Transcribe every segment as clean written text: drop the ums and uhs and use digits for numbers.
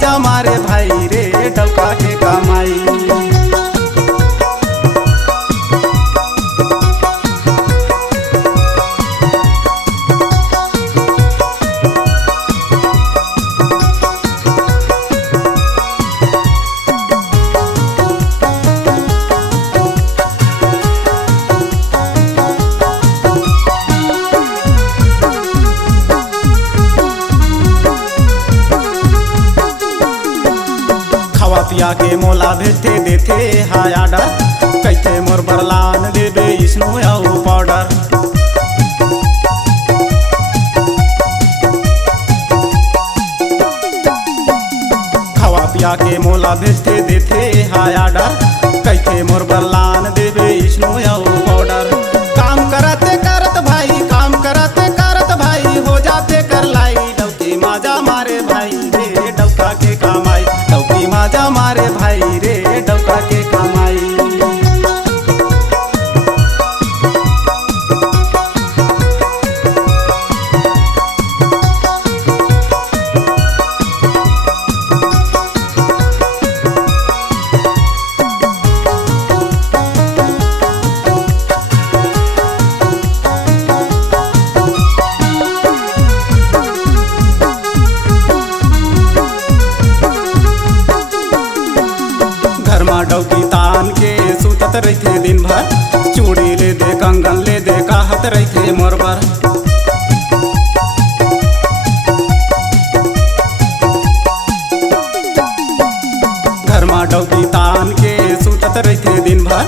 माजा मारे भाई रे डौका के कमाई। खवा पिया के मोला भेजते देते हाय आडर, कैथे मोर बरलान देबे स्नो आउ पाउडर। खवा पिया के मोला भेजते देते हाय आडर, कैथे मोर बरलान देबे स्नो आउ पाउडर। काम करते करत भाई, काम करते करत भाई हो जाते कर लाई। डौकी माजा मारे भाई रे डौका के कमाई, डौकी माजा मारे भाई रे डौका के कमाई। डौकी तान के सुतत रहते दिन भर, चूड़ी ले दे कंगन ले दे कहत रहते मोर बर। घर में डौकी तान के सुतत रहते दिन भर,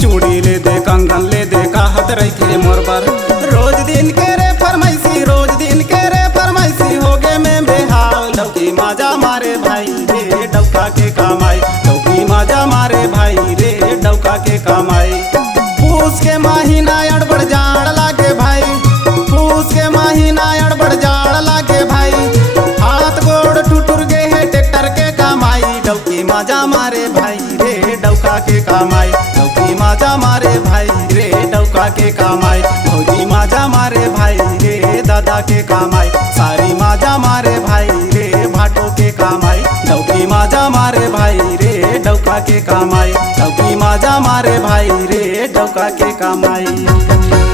चूड़ी ले दे कंगन ले दे कहत रहते मोर बर। रोज दिन के रे फरमाइशी, रोज दिन के रे फरमाइशी हो गे में बेहाल। डौकी माजा मारे भाई रे डौका के कमाई, डौकी माजा मारे भाई रे डौका के कमाई। पूस के महीना अड़बड़ जाड़ लागे भाई, पूस के महीना अड़बड़ जाड़ लागे भाई। हाथ गोड़ टूटुर गे है ट्रैक्टर के कमाई। डौकी माजा मारे भाई रे डौका के कमाई, डौकी माजा मारे भाई रे डौका के कमाई। भौजी माजा मारे भाई रे दादा के कमाई, सारी माजा मारे भाई रे भाटो के कमाई। डौकी माजा मारे भाई रे डौका के कमाई, डौकी माजा मारे भाई रे डौका के कमाई।